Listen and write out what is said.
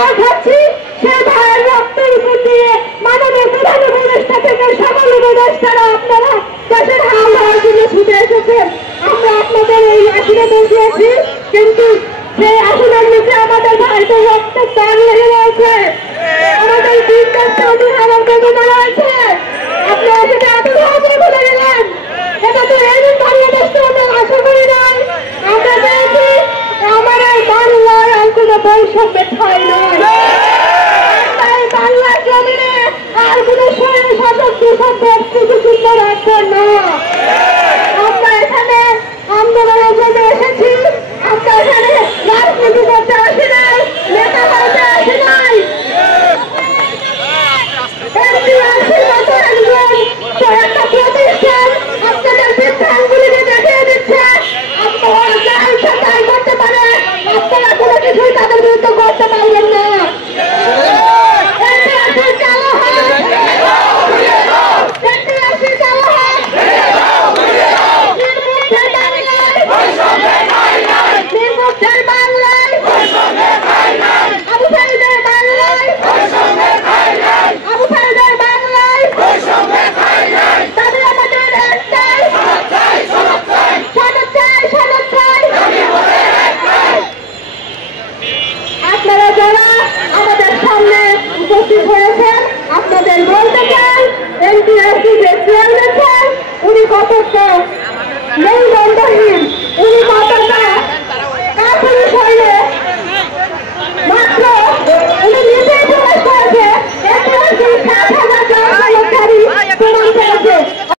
মার খাচ্ছি সে ভাইয়ের রক্তের উপর দিয়ে মাননীয় প্রধান উপদেষ্টা থেকে সকল উপদেষ্টারা আপনারা দেশের হাল ধরার জন্য ছুটে এসেছেন। আমরা আপনাদের এই আসনে বসিয়েছি, কিন্তু সেই আসনের নিচে আমাদের ভাইদের রক্তের দাগ লেগে রয়েছে, আমাদের বিদ্যার্থী অভিভাবক বেদনা রয়েছে। আপনারা সেটা এত সহজে ভুলে গেলেন। এটা তো এই বাংলাদেশকে আমরা আশা করি নাই। আমরা পেয়েছি আমার এই বাংলার আর কোনো বৈষম্যের ঠাঁই নয়। তাই বাংলার জমিনে আর কোনো স্বয়ং শাসক দুঃসম্ভব কিছু সুন্দর রাখবেন না। আমরা এখানে আন্দোলনের জন্য এসেছি, আমরা এখানে রাজনীতি করতে আসি নাই, নেতা করতে আসি নাই। একটা প্রতিষ্ঠান আপনাদের সিদ্ধান্তগুলিকে দেখিয়ে দিচ্ছে আপনারা যা ইচ্ছা তাই করতে পারে, আপনারা কোনো কিছুই তাদের বিরুদ্ধে করতে পারবেন না। আপনারা যারা আমাদের সামনে উপস্থিত হয়েছেন আপনাদের বলতে চান এনটিআরসি যে চেয়ারম্যান স্যার উনি কতটা মেরুদণ্ডহীন, উনি কতটা কাপুরুষ হয়ে